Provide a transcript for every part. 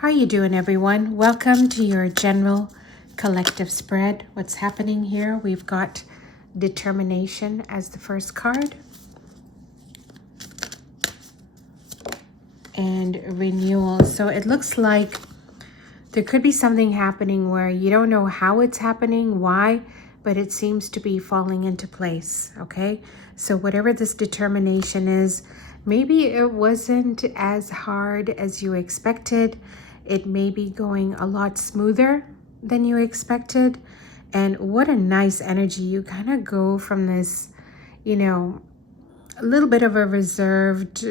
How are you doing, everyone? Welcome to your general collective spread. What's happening here? We've got determination as the first card and renewal. So it looks like there could be something happening where you don't know how it's happening, why, but it seems to be falling into place, okay? So whatever this determination is, maybe it wasn't as hard as you expected. It may be going a lot smoother than you expected. And what a nice energy. You kind of go from this, a little bit of a reserved,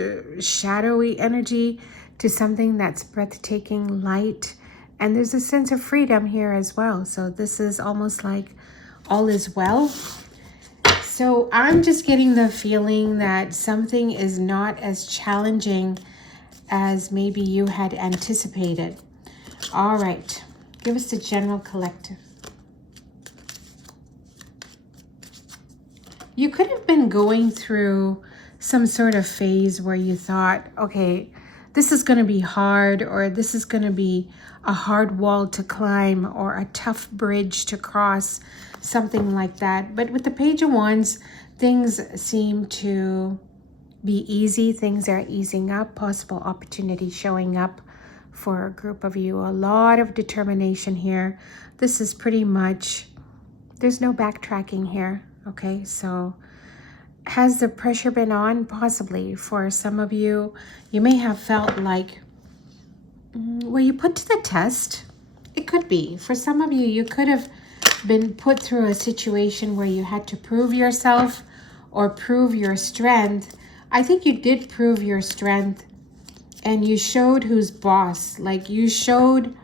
shadowy energy to something that's breathtaking, light. And there's a sense of freedom here as well. So this is almost like all is well. So I'm just getting the feeling that something is not as challenging as maybe you had anticipated. All right, give us the general collective. You could have been going through some sort of phase where you thought, okay, this is going to be hard, or this is going to be a hard wall to climb, or a tough bridge to cross, something like that. But with the Page of Wands, things seem to be easy. Things are easing up, possible opportunity showing up for a group of you. A lot of determination here. This is pretty much, there's no backtracking here. Okay, so has the pressure been on? Possibly. For some of you, you may have felt like, were you put to the test? It could be. For some of you, you could have been put through a situation where you had to prove yourself or prove your strength. I think you did prove your strength, and you showed who's boss. Like, you showed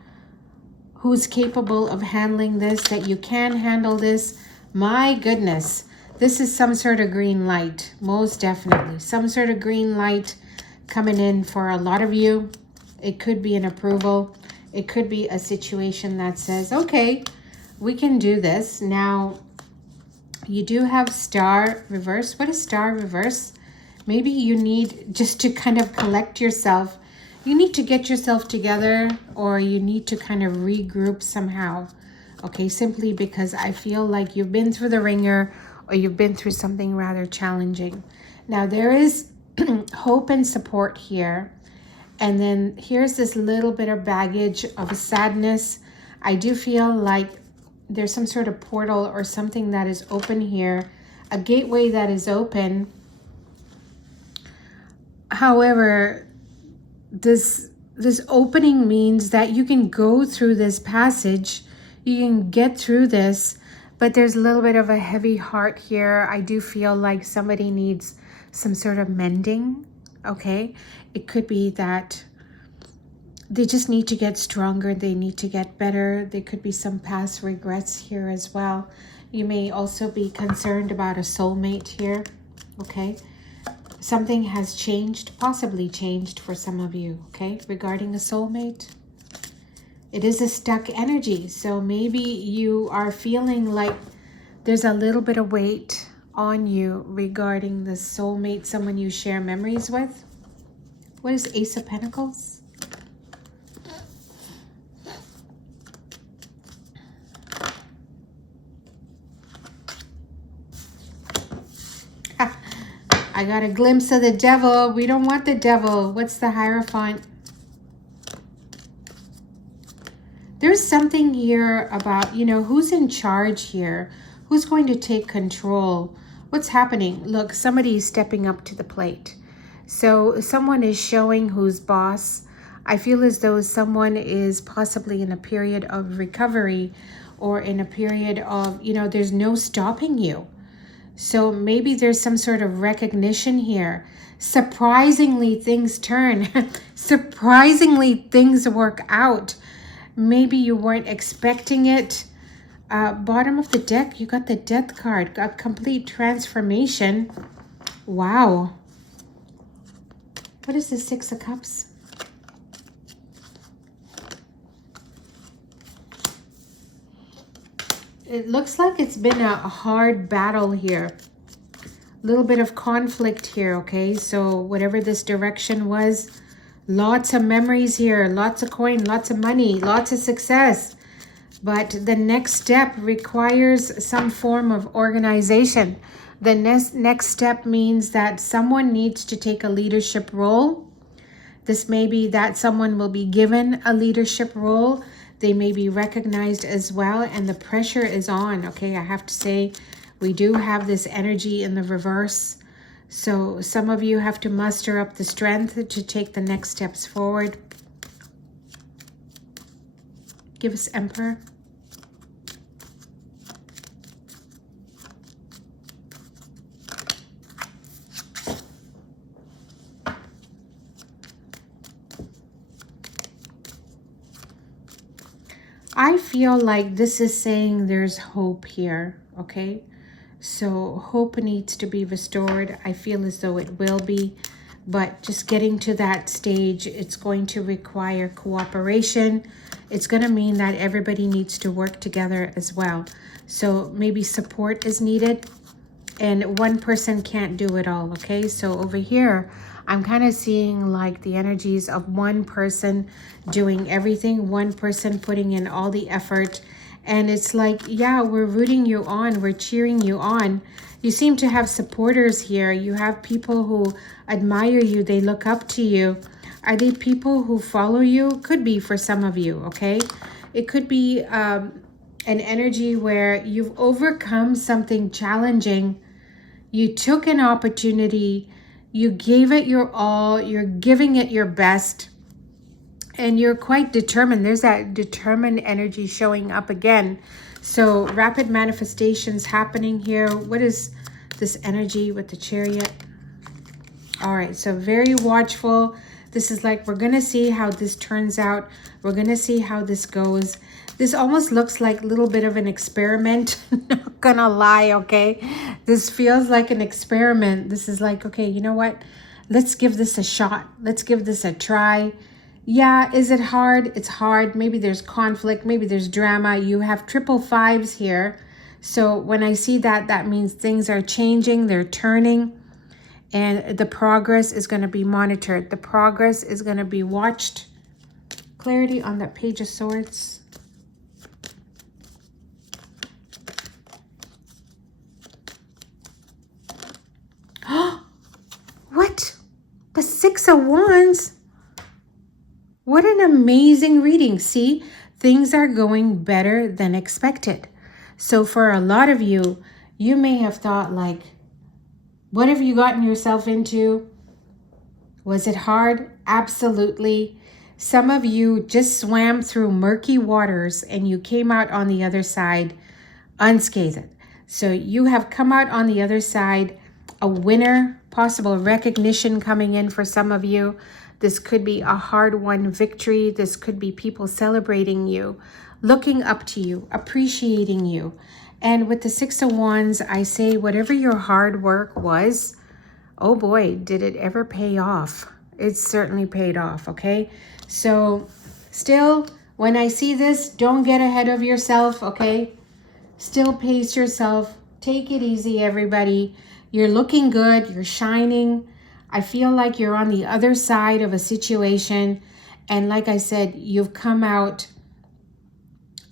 who's capable of handling this, that you can handle this. My goodness, this is some sort of green light, most definitely. Some sort of green light coming in for a lot of you. It could be an approval. It could be a situation that says, okay, we can do this. Now, you do have Star reverse. What is Star reverse? Maybe you need just to kind of collect yourself. You need to get yourself together, or you need to kind of regroup somehow. Okay, simply because I feel like you've been through the ringer, or you've been through something rather challenging. Now, there is hope and support here. And then here's this little bit of baggage of sadness. I do feel like there's some sort of portal or something that is open here, a gateway that is open. However, this opening means that you can go through this passage, you can get through this, but there's a little bit of a heavy heart here. I do feel like somebody needs some sort of mending, okay? It could be that they just need to get stronger, they need to get better. There could be some past regrets here as well. You may also be concerned about a soulmate here, okay? Something has changed, possibly changed for some of you, okay? Regarding a soulmate, it is a stuck energy. So maybe you are feeling like there's a little bit of weight on you regarding the soulmate, someone you share memories with. What is Ace of Pentacles? I got a glimpse of the devil. We don't want the devil. What's the Hierophant? There's something here about, who's in charge here? Who's going to take control? What's happening? Look, somebody is stepping up to the plate. So someone is showing who's boss. I feel as though someone is possibly in a period of recovery, or in a period of, there's no stopping you. So maybe there's some sort of recognition here. Surprisingly, things turn. Surprisingly, things work out. Maybe you weren't expecting it. Bottom of the deck, you got the Death card. Got complete transformation. Wow. What is the Six of Cups? It looks like it's been a hard battle here. A little bit of conflict here, okay? So whatever this direction was, Lots of memories here, lots of coin, lots of money, lots of success. But the next step requires some form of organization. The next step means that someone needs to take a leadership role. This may be that someone will be given a leadership role. They may be recognized as well, and the pressure is on. Okay, I have to say, we do have this energy in the reverse. So some of you have to muster up the strength to take the next steps forward. Give us Emperor. I feel like this is saying there's hope here, okay? So hope needs to be restored. I feel as though it will be, but just getting to that stage, it's going to require cooperation. It's going to mean that everybody needs to work together as well. So maybe support is needed, and one person can't do it all, okay? So over here, I'm kind of seeing like the energies of one person doing everything, one person putting in all the effort. And it's like, yeah, we're rooting you on, we're cheering you on. You seem to have supporters here. You have people who admire you, they look up to you. Are they people who follow you? Could be for some of you, okay? It could be an energy where you've overcome something challenging. You took an opportunity, you gave it your all, you're giving it your best, and you're quite determined. There's that determined energy showing up again. So rapid manifestations happening here. What is this energy with the Chariot? All right, so very watchful. This is like, we're going to see how this turns out. We're going to see how this goes. This almost looks like a little bit of an experiment. Not gonna lie, okay? This feels like an experiment. This is like, okay, you know what? Let's give this a shot. Let's give this a try. Yeah, is it hard? It's hard. Maybe there's conflict. Maybe there's drama. You have triple fives here. So when I see that, that means things are changing. They're turning. And the progress is going to be monitored. The progress is going to be watched. Clarity on that Page of Swords. What? The Six of Wands? What an amazing reading. See, things are going better than expected. So for a lot of you, you may have thought like, what have you gotten yourself into? Was it hard? Absolutely. Some of you just swam through murky waters and you came out on the other side unscathed. So you have come out on the other side a winner, possible recognition coming in for some of you. This could be a hard-won victory. This could be people celebrating you, looking up to you, appreciating you. And with the Six of Wands, I say whatever your hard work was, oh boy, did it ever pay off. It's certainly paid off, okay? So still, when I see this, don't get ahead of yourself, okay? Still pace yourself. Take it easy, everybody. You're looking good. You're shining. I feel like you're on the other side of a situation. And like I said, you've come out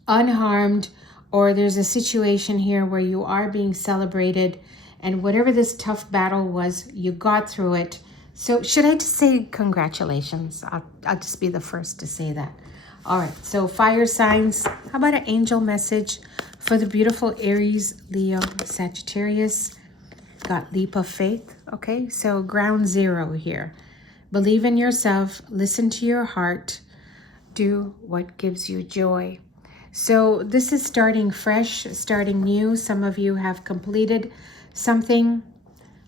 unharmed, or there's a situation here where you are being celebrated. And whatever this tough battle was, you got through it. So should I just say congratulations? I'll just be the first to say that. All right, so fire signs. How about an angel message for the beautiful Aries, Leo, Sagittarius? Got leap of faith. Okay, so ground zero here. Believe in yourself. Listen to your heart. Do what gives you joy. So this is starting fresh, starting new. Some of you have completed something.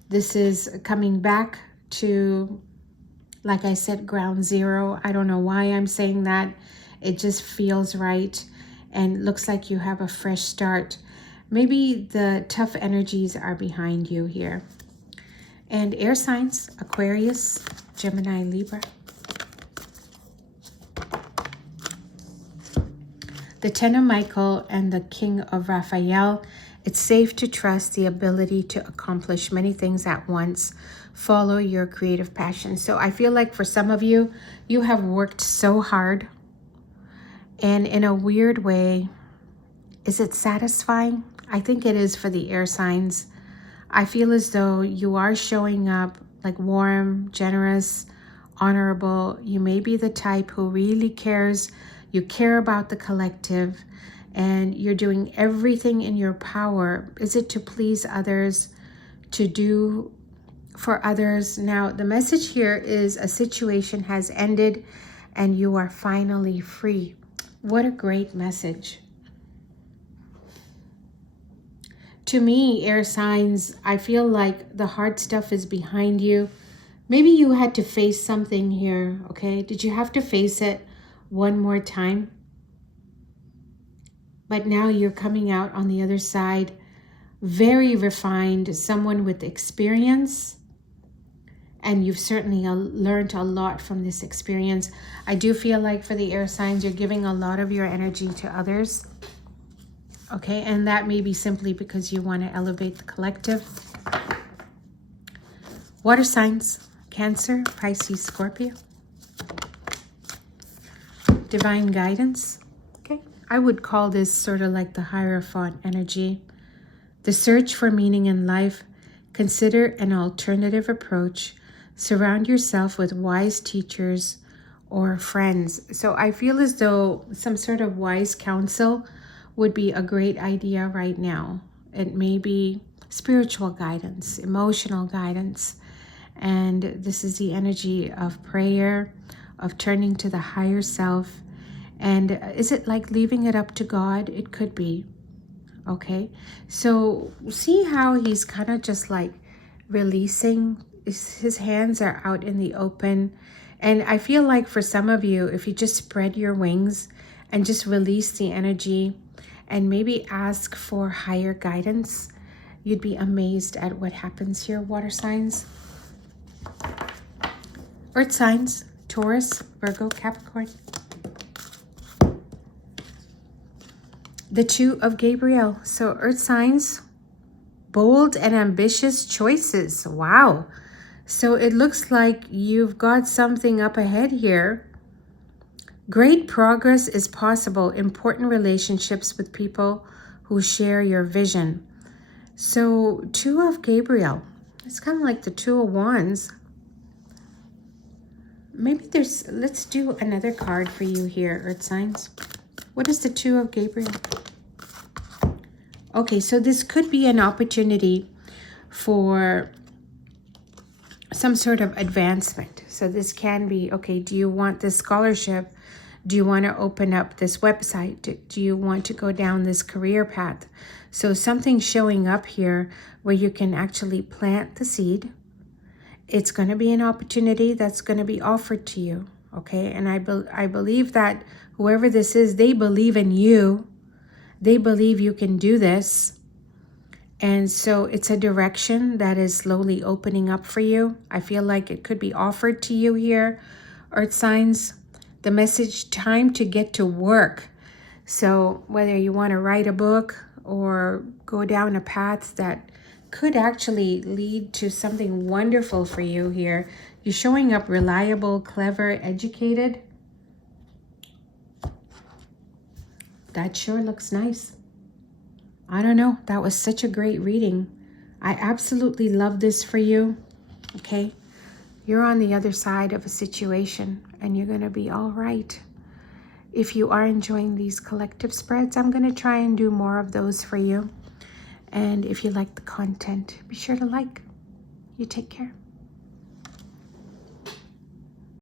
This is coming back to, like I said, ground zero. I don't know why I'm saying that. It just feels right and looks like you have a fresh start. Maybe the tough energies are behind you here. And air signs, Aquarius, Gemini, Libra. The Ten of Michael and the King of Raphael. It's safe to trust the ability to accomplish many things at once. Follow your creative passion. So I feel like for some of you, you have worked so hard, and in a weird way, is it satisfying? I think it is for the air signs. I feel as though you are showing up like warm, generous, honorable. You may be the type who really cares. You care about the collective, and you're doing everything in your power. Is it to please others, to do for others? Now, the message here is a situation has ended and you are finally free. What a great message. To me, air signs, I feel like the hard stuff is behind you. Maybe you had to face something here, okay? Did you have to face it one more time? But now you're coming out on the other side, very refined, someone with experience. And you've certainly learned a lot from this experience. I do feel like for the air signs, you're giving a lot of your energy to others. Okay, and that may be simply because you want to elevate the collective. Water signs, Cancer, Pisces, Scorpio. Divine guidance. Okay, I would call this sort of like the Hierophant energy. The search for meaning in life. Consider an alternative approach. Surround yourself with wise teachers or friends. So I feel as though some sort of wise counsel would be a great idea right now. It may be spiritual guidance, emotional guidance, and this is the energy of prayer, of turning to the higher self. And is it like leaving it up to God? It could be. Okay, so see how he's kind of just like releasing. His hands are out in the open. And I feel like for some of you, if you just spread your wings and just release the energy and maybe ask for higher guidance, you'd be amazed at what happens here, water signs. Earth signs, Taurus, Virgo, Capricorn. The Two of Gabriel. So earth signs, bold and ambitious choices. Wow. So it looks like you've got something up ahead here. Great progress is possible. Important relationships with people who share your vision. So Two of Gabriel. It's kind of like the Two of Wands. Maybe let's do another card for you here, earth signs. What is the Two of Gabriel? Okay, so this could be an opportunity for some sort of advancement. So this can be, okay, do you want this scholarship? Do you want to open up this website? Do you want to go down this career path? So something showing up here where you can actually plant the seed. It's going to be an opportunity that's going to be offered to you, okay? And I believe that whoever this is, they believe in you. They believe you can do this. And so it's a direction that is slowly opening up for you. I feel like it could be offered to you here, earth signs. The message, time to get to work. So whether you want to write a book or go down a path that could actually lead to something wonderful for you here. You're showing up reliable, clever, educated. That sure looks nice. I don't know. That was such a great reading. I absolutely love this for you. Okay. You're on the other side of a situation and you're going to be all right. If you are enjoying these collective spreads, I'm going to try and do more of those for you. And if you like the content, be sure to like. You take care.